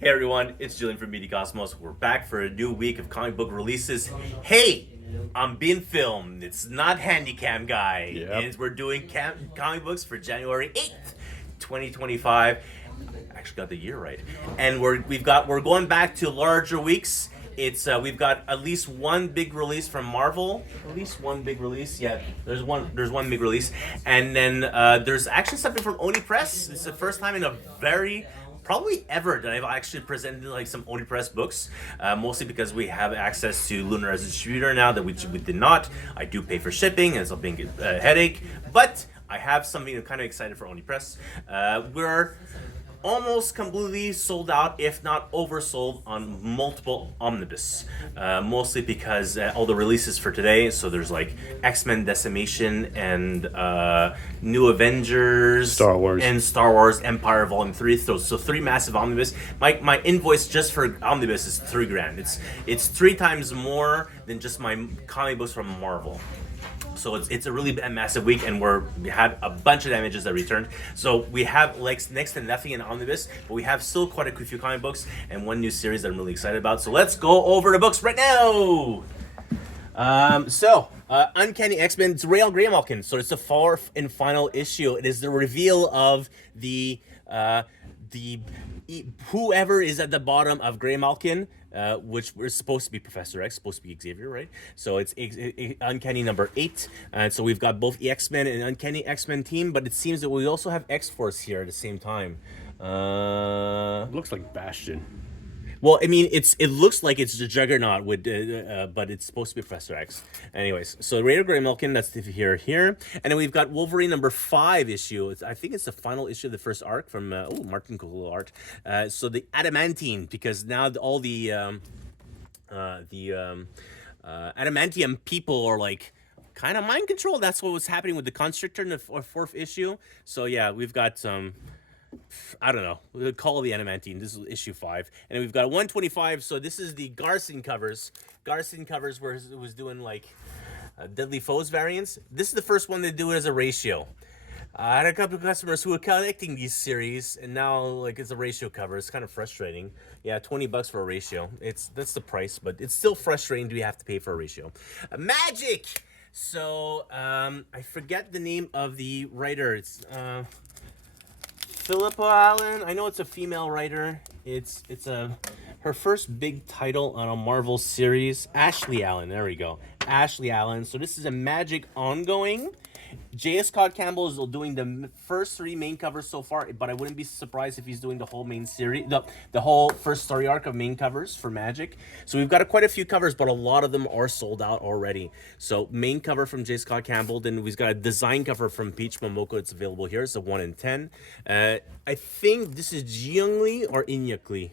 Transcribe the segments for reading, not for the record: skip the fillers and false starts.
Hey everyone, it's Julian from Media Cosmos. We're back for a new week of comic book releases. Hey, I'm being filmed. It's not Handycam Guy. Yep. And we're doing comic books for January 8th, 2025. I actually got the year right. And we're going back to larger weeks. It's we've got at least one big release from Marvel. At least one big release. Yeah, there's one big release. And then there's actually something from Oni Press. It's the first time in a very probably ever that I've actually presented like some Oni Press books, mostly because we have access to Lunar as a distributor now that we did not. I do pay for shipping, and it's a big headache, but I have something I'm kind of excited for Oni Press. We're almost completely sold out, if not oversold, on multiple omnibus. Mostly because all the releases for today, so there's like X-Men Decimation and New Avengers, Star Wars. and Star Wars Empire Volume 3. So three massive omnibus. My invoice just for omnibus is $3,000. It's three times more than just my comic books from Marvel. So it's a really massive week, and we had a bunch of damages that returned. So we have like next to nothing in omnibus, but we have still quite a few comic books and one new series that I'm really excited about. So let's go over the books right now. Uncanny X-Men, it's Rael Graymalkin. So it's the fourth and final issue. It is the reveal of the whoever is at the bottom of Graymalkin, which we're supposed to be Professor X, supposed to be Xavier, right? So it's Uncanny number 8, and so we've got both the X-Men and Uncanny X-Men team, but it seems that we also have X-Force here at the same time. Looks like Bastion. Well, I mean, it looks like it's the Juggernaut with, but it's supposed to be Professor X. Anyways, so Raider Graymalkin, that's here, and then we've got Wolverine number 5 issue. I think it's the final issue of the first arc from Martin Cool art. So the Adamantine, because now all the adamantium people are like kind of mind control. That's what was happening with the Constrictor in the fourth issue. So yeah, we've got some. I don't know. We'll call the Adamantine. This is issue 5. And we've got 125. So this is the Garson covers. Garson covers where it was doing like Deadly Foes variants. This is the first one they do it as a ratio. I had a couple of customers who were collecting these series, and now like it's a ratio cover. It's kind of frustrating. Yeah, $20 for a ratio. That's the price, but it's still frustrating. Do you have to pay for a ratio? Magik. So I forget the name of the writer. It's Philippa Allen. I know it's a female writer. It's her first big title on a Marvel series. Ashley Allen. There we go. Ashley Allen. So this is a Magik ongoing. J. Scott Campbell is doing the first 3 main covers so far, but I wouldn't be surprised if he's doing the whole main series, the whole first story arc of main covers for Magik. So we've got quite a few covers, but a lot of them are sold out already. So main cover from J. Scott Campbell, then we've got a design cover from Peach Momoko. It's available here. It's a 1 in 10. I think this is Jiyoung Lee or Inyuk Lee.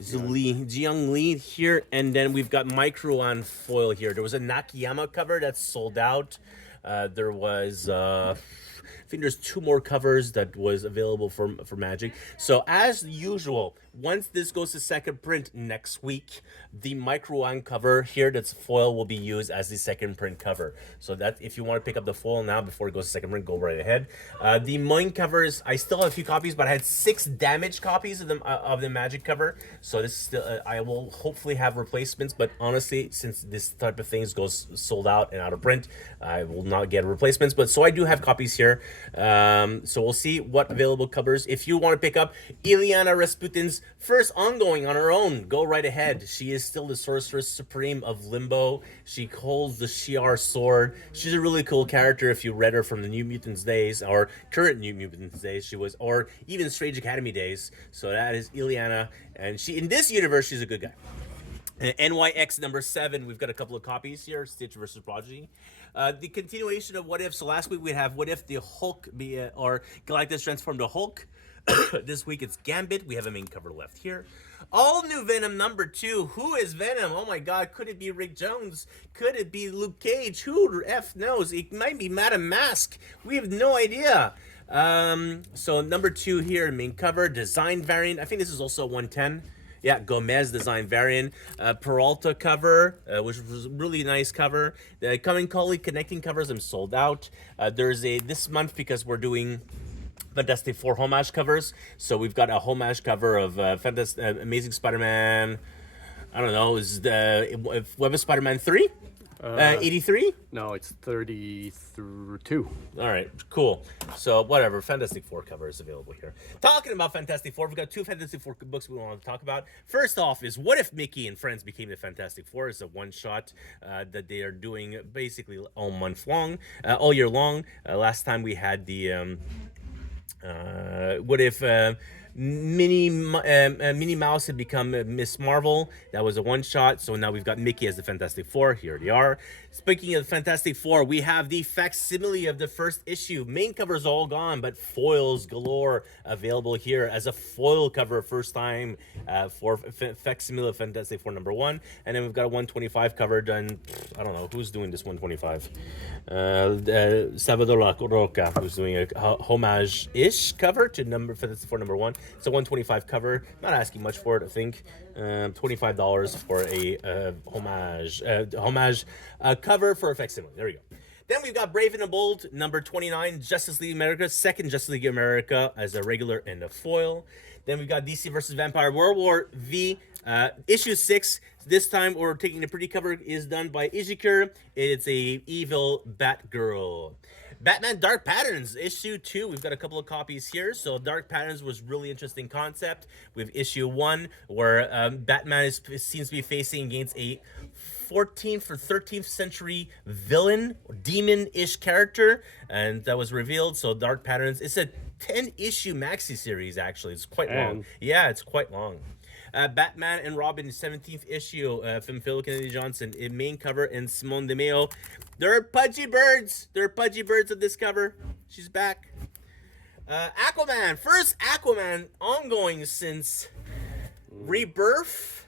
Jiyoung Lee here, and then we've got Micro on foil here. There was a Nakayama cover that's sold out. There was, I think there's 2 more covers that was available for Magik. So as usual, once this goes to second print next week, the Micro One cover here that's foil will be used as the second print cover. So that if you want to pick up the foil now before it goes to second print, go right ahead. The main covers, I still have a few copies, but I had 6 damaged copies of the Magik cover. So this is still, I will hopefully have replacements, but honestly, since this type of things goes sold out and out of print, I will not get replacements. But so I do have copies here. So we'll see what available covers. If you want to pick up Ilyana Rasputin's first ongoing on her own, go right ahead. She is still the Sorceress Supreme of Limbo. She holds the Shi'ar sword. She's a really cool character if you read her from the New Mutants days, or current New Mutants days. She was, or even Strange Academy days. So that is Ilyana, and she in this universe she's a good guy. NYX number 7, we've got a couple of copies here, Stitch versus Prodigy. The continuation of What If. So last week we have What If the Hulk or Galactus transformed to Hulk. This week it's Gambit. We have a main cover left here. All new Venom number 2. Who is Venom? Oh my god, could it be Rick Jones? Could it be Luke Cage? Who F knows? It might be Madame Mask. We have no idea. So number 2 here, main cover, design variant. I think this is also 110. Yeah, Gomez design variant. Peralta cover, which was a really nice cover. The Coming Collie connecting covers, I'm sold out. There's a, this month, because we're doing Fantastic Four homage covers. So we've got a homage cover of Amazing Spider-Man. I don't know, is the Web of Spider-Man 3? 83? No, it's 32. All right, cool. So whatever, Fantastic Four cover is available here. Talking about Fantastic Four, we've got 2 Fantastic Four books we want to talk about. First off is What If Mickey and Friends Became the Fantastic Four? It's a one-shot that they are doing basically all month long, all year long. Last time we had the what if Minnie Mouse had become Miss Marvel? That was a one shot. So now we've got Mickey as the Fantastic Four. Here they are. Speaking of the Fantastic Four, we have the facsimile of the first issue. Main cover's all gone, but foils galore available here as a foil cover first time for facsimile of Fantastic Four #1. And then we've got a 125 cover done. I don't know who's doing this 125. Salvador Roca, who's doing a homage-ish cover to Fantastic Four #1. It's a 125 cover. Not asking much for it, I think. $25 for a homage cover for a facsimile. There we go. Then we've got Brave and the Bold, #29, Justice League America, second Justice League America as a regular and a foil. Then we've got DC versus Vampire World War V, issue 6. This time we're taking the pretty cover is done by Ijikur. It's a evil Batgirl. Batman Dark Patterns, issue 2. We've got a couple of copies here. So Dark Patterns was really interesting concept. We have issue 1 where Batman seems to be facing against a 14th or 13th century villain, demon-ish character, and that was revealed. So Dark Patterns, it's a 10-issue maxi series, actually. It's quite long. Yeah, it's quite long. Batman and Robin, 17th issue from Phil Kennedy Johnson, in main cover, and Simone De Meo. There are pudgy birds. There are pudgy birds on this cover. She's back. Aquaman, first Aquaman ongoing since Rebirth.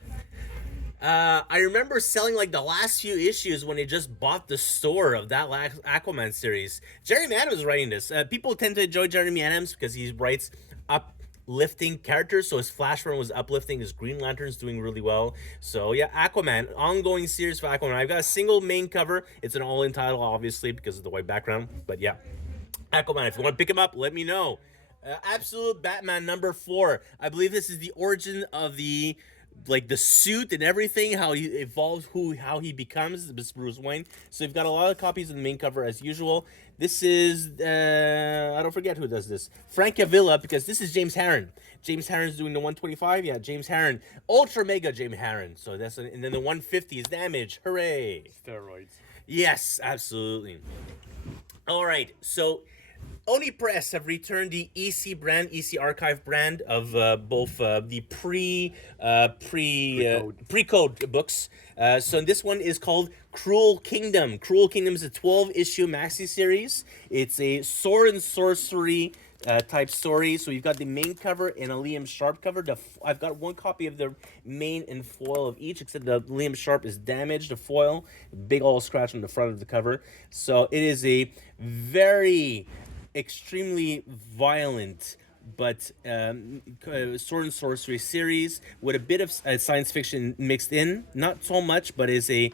I remember selling like the last few issues when they just bought the store of that last Aquaman series. Jeremy Adams was writing this. People tend to enjoy Jeremy Adams because he writes uplifting characters. So his Flash run was uplifting. His Green Lantern's doing really well. So yeah, Aquaman, ongoing series for Aquaman. I've got a single main cover. It's an all-in title, obviously, because of the white background. But yeah, Aquaman, if you want to pick him up, let me know. Absolute Batman #4. I believe this is the origin of the suit and everything, how he evolves, how he becomes Bruce Wayne. So you've got a lot of copies of the main cover as usual. This is I don't forget who does this. Frank Avila, because this is James Harren. James Harren's doing the 125. Yeah, James Harren, Ultra Mega James Harren. So that's and then the 150 is Damage. Hooray! Steroids. Yes, absolutely. All right, so Oni Press have returned the EC brand, EC Archive brand of both the pre-code books. So this one is called Cruel Kingdom. Cruel Kingdom is a 12-issue maxi series. It's a sword and sorcery type story. So you've got the main cover and a Liam Sharp cover. I've got one copy of the main and foil of each, except the Liam Sharp is damaged, the foil. Big old scratch on the front of the cover. So it is a very extremely violent but sword and sorcery series with a bit of science fiction mixed in. Not so much, but is a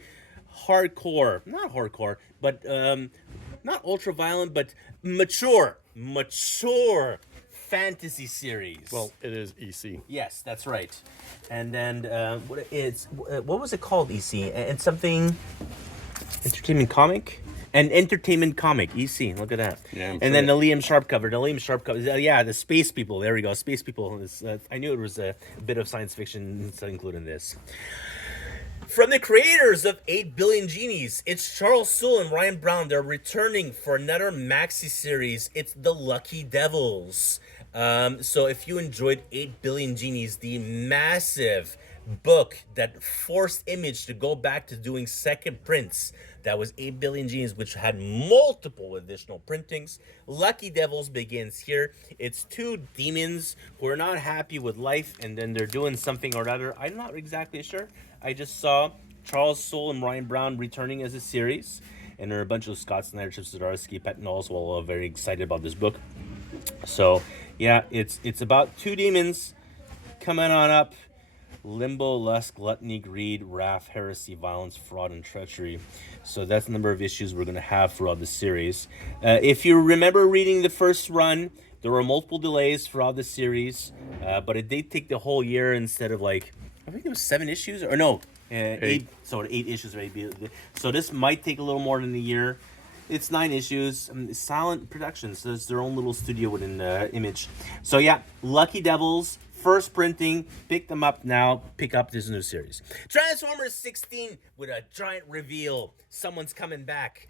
not ultra violent, but mature fantasy series. Well, it is EC. Yes, that's right. And then what was it called? EC and something entertainment comic. An entertainment comic, EC. Look at that. Yeah, and then the Liam Sharp cover. Yeah, the Space People. There we go. Space People. I knew it was a bit of science fiction to include in this. From the creators of 8 Billion Genies, it's Charles Soule and Ryan Brown. They're returning for another maxi series. It's The Lucky Devils. So if you enjoyed 8 Billion Genies, the massive book that forced Image to go back to doing second prints, that was 8 Billion Genies, which had multiple additional printings. Lucky Devils begins here. It's 2 demons who are not happy with life, and then they're doing something or other. I'm not exactly sure. I just saw Charles Soule and Ryan Brown returning as a series, and there are a bunch of Scott Snyder, Chip Zdarsky, Patton Oswalt, very excited about this book. So yeah, it's about 2 demons coming on up. Limbo, lust, gluttony, greed, wrath, heresy, violence, fraud, and treachery. So that's the number of issues we're going to have throughout the series. If you remember reading the first run, There were multiple delays throughout the series, but it did take the whole year instead of like, I think it was 7 issues, or no, 8. So 8 issues, right? So this might take a little more than a year. It's 9 issues. Silent Productions, so it's their own little studio within Image. So yeah, Lucky Devils, first printing. Pick them up now. Pick up this new series. Transformers 16 with a giant reveal. Someone's coming back.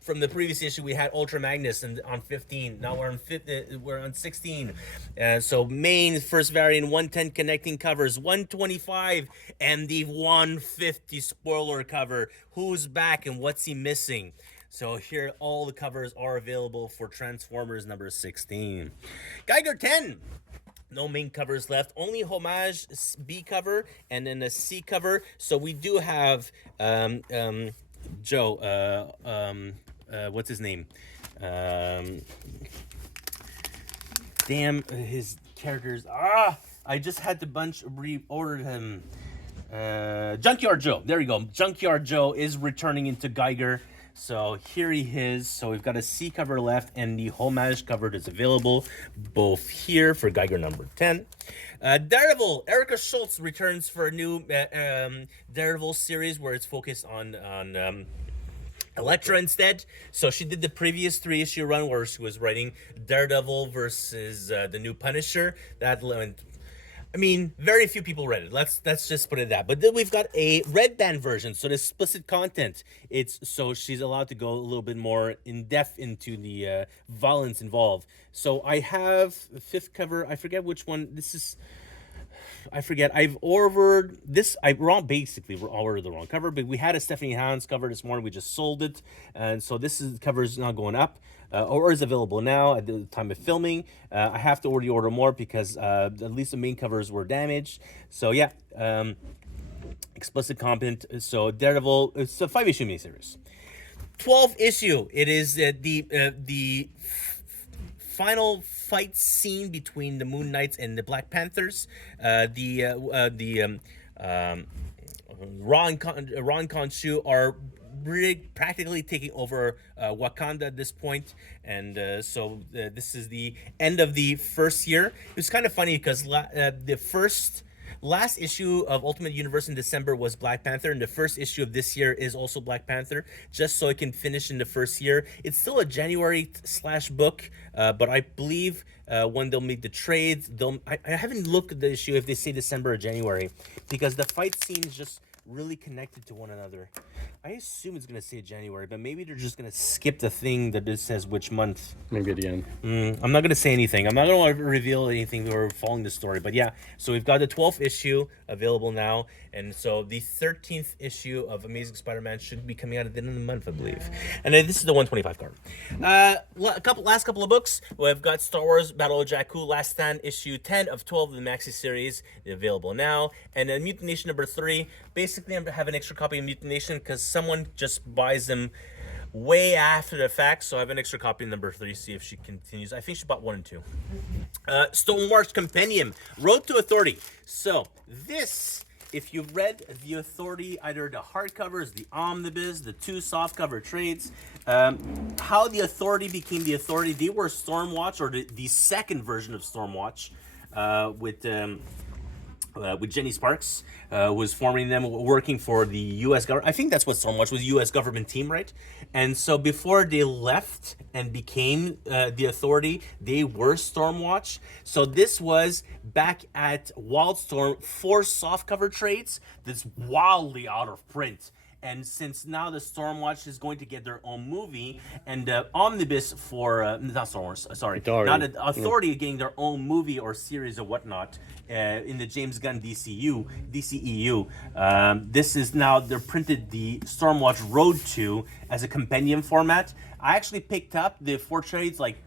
From the previous issue, we had Ultra Magnus on 15. Now we're on 16. So main first variant 110 connecting covers, 125, and the 150 spoiler cover. Who's back and what's he missing? So here, all the covers are available for Transformers number 16. Geiger 10. No main covers left. Only Homage B cover and then a C cover. So we do have Joe. What's his name? Damn, his characters. I just had to reordered him. Junkyard Joe. There you go. Junkyard Joe is returning into Geiger. So here he is. So we've got a C cover left, and the Homage cover is available both here for Geiger number 10. Daredevil. Erica Schultz returns for a new Daredevil series where it's focused on Elektra instead. So she did the previous 3-issue run where she was writing Daredevil versus the new Punisher. That went, I mean, very few people read it. Let's just put it that. But then we've got a red band version, so the explicit content. It's so she's allowed to go a little bit more in depth into the violence involved. So I have the 5th cover. I forget which one this is. I forget. I've ordered this. I basically ordered the wrong cover, but we had a Stephanie Hans cover this morning. We just sold it, and so this cover is now going up. Or is available now at the time of filming. I have to order more because at least the main covers were damaged. So yeah, explicit content. So Daredevil, it's a 5-issue miniseries. 12th issue. It is the final fight scene between the Moon Knights and the Black Panthers. Ron Khonshu are practically taking over Wakanda at this point, and so this is the end of the first year. It was kind of funny because the last issue of Ultimate Universe in December was Black Panther, and the first issue of this year is also Black Panther, just so it can finish in the first year. It's still a January / book, but I believe when they'll make the trades, I haven't looked at the issue if they say December or January, because the fight scene is just really connected to one another. I assume it's going to say January, but maybe they're just going to skip the thing that it says which month. Maybe at the end. I'm not going to say anything. I'm not going to reveal anything. We're following the story. But yeah, so we've got the 12th issue available now. And so the 13th issue of Amazing Spider-Man should be coming out at the end of the month, I believe. And then this is the 125 card. Last couple of books. We've got Star Wars Battle of Jakku, Last Stand, issue 10 of 12 of the Maxi series, available now. And then Mutant Nation number 3. Basically, I have an extra copy of Mutant Nation because someone just buys them way after the fact. So I have an extra copy of number 3, see if she continues. I think she bought 1 and 2. Stonemarch Compendium, Road to Authority. So this, if you've read The Authority, either the hardcovers, the omnibus, the 2 softcover trades, how The Authority became The Authority, they were Stormwatch, or the second version of Stormwatch, with Jenny Sparks, was forming them, working for the U.S. government. I think that's what Stormwatch was, U.S. government team, right? And so before they left and became the Authority, they were Stormwatch. So this was back at Wildstorm, 4 softcover trades that's wildly out of print. And since now the Stormwatch is going to get their own movie, and omnibus for not Star Wars, sorry, not Authority getting their own movie or series or whatnot in the James Gunn DCEU. This is now, they're printed the Stormwatch Road to as a compendium format. I actually picked up the 4 trades like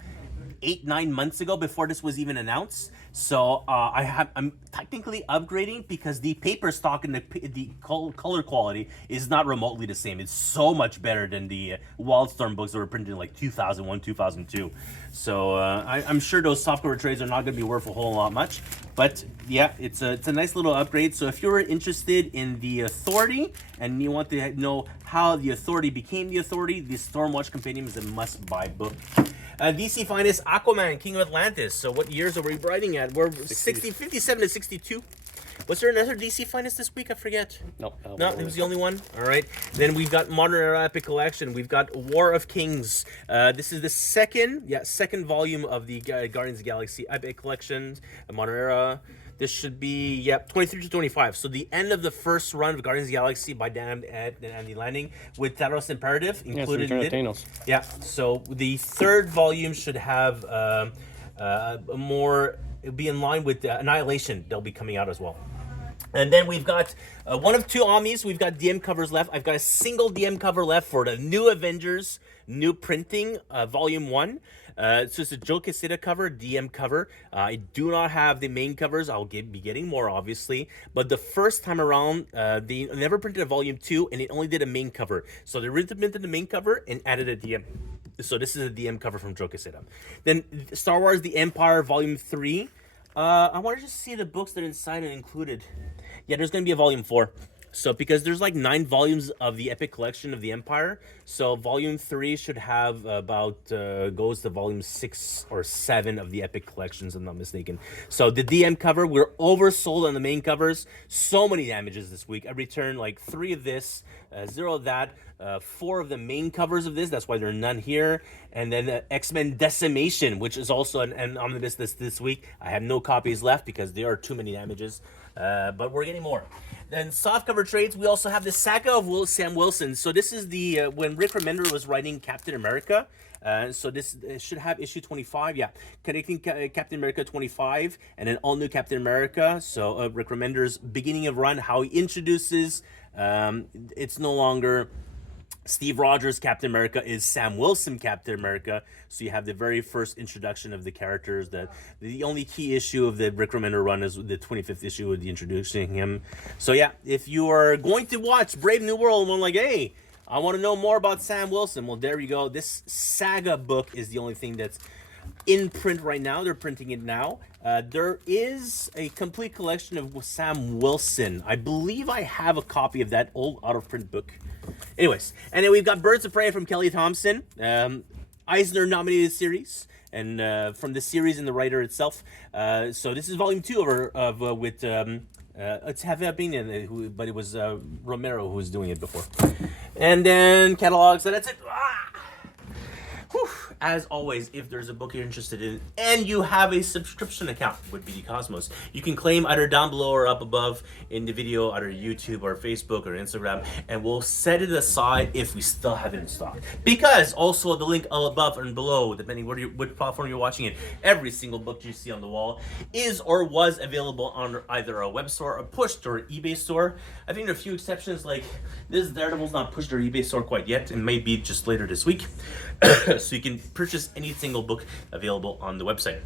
8-9 months ago before this was even announced. So I'm technically upgrading because the paper stock and the color quality is not remotely the same. It's so much better than the Wildstorm books that were printed in like 2001, 2002. So I'm sure those softcover trades are not going to be worth a whole lot much. But yeah, it's a nice little upgrade. So if you're interested in the Authority and you want to know how the Authority became the Authority, the Stormwatch Compendium is a must-buy book. DC Finest, Aquaman, King of Atlantis. So what years are we writing at? We're 57 to 62. Was there another DC Finest this week? I forget. No, it was the only one. All right. Then we've got Modern Era Epic Collection. We've got War of Kings. This is the second volume of the Guardians of the Galaxy Epic Collection, Modern Era. This should be 23 to 25. So the end of the first run of Guardians of the Galaxy by Dan and Andy Landing with Thanos Imperative included. Return of Thanos. Yeah. So the third volume should have more. It'll be in line with Annihilation. They'll be coming out as well. And then we've got one of two Amis. We've got DM covers left. I've got a single DM cover left for the New Avengers, new printing, Volume 1. So it's a Joe Quesada cover, DM cover. I do not have the main covers. I'll be getting more, obviously. But the first time around, they never printed a Volume 2, and it only did a main cover. So they reprinted the main cover and added a DM. So this is a DM cover from Joe Quesada. Then Star Wars The Empire, Volume 3. I want to just see the books that are inside and included. Yeah, there's going to be a Volume 4. So, because there's like 9 volumes of the Epic Collection of the Empire. So, Volume 3 should have about, goes to Volume 6 or 7 of the Epic Collections, if I'm not mistaken. So, the DM cover, we're oversold on the main covers. So many damages this week. I returned like 3 of this, 0 of that, 4 of the main covers of this. That's why there are none here. And then X-Men Decimation, which is also an omnibus this week. I have no copies left because there are too many damages. But we're getting more. Then softcover trades, we also have the saga of Sam Wilson. So this is the when Rick Remender was writing Captain America. So this should have issue 25. Yeah, connecting Captain America 25 and an all new Captain America. So Rick Remender's beginning of run, how he introduces. It's no longer Steve Rogers Captain America, is Sam Wilson Captain America. So you have the very first introduction of the characters. That the only key issue of the Rick Remender run is the 25th issue with the introducing him. So yeah, if you are going to watch Brave New World and like, hey, I want to know more about Sam Wilson, well, there you go. This saga book is the only thing that's in print right now. They're printing it now. There is a complete collection of Sam Wilson. I believe I have a copy of that old out-of-print book. Anyways, and then we've got Birds of Prey from Kelly Thompson, Eisner nominated series, and from the series and the writer itself. So this is volume 2 with it's Javier, but it was Romero who was doing it before. And then catalogs, and that's it. Whew. As always, if there's a book you're interested in and you have a subscription account with BD Cosmos, you can claim either down below or up above in the video, either YouTube or Facebook or Instagram, and we'll set it aside if we still have it in stock. Because also the link all above and below, depending what platform you're watching it, every single book you see on the wall is or was available on either a web store, a push store, eBay store. I think there are a few exceptions, like this Daredevil's not pushed or eBay store quite yet. It may be just later this week. So you can purchase any single book available on the website.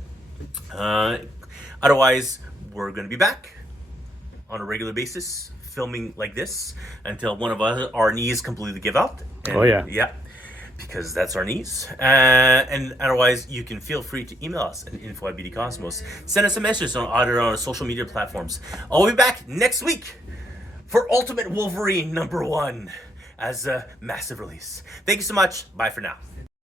Otherwise, we're going to be back on a regular basis, filming like this until one of our knees completely give out. And, yeah, because that's our knees. And otherwise, you can feel free to email us at info@bdcosmos. Send us a message on either on our social media platforms. I'll be back next week for Ultimate Wolverine #1 as a massive release. Thank you so much. Bye for now.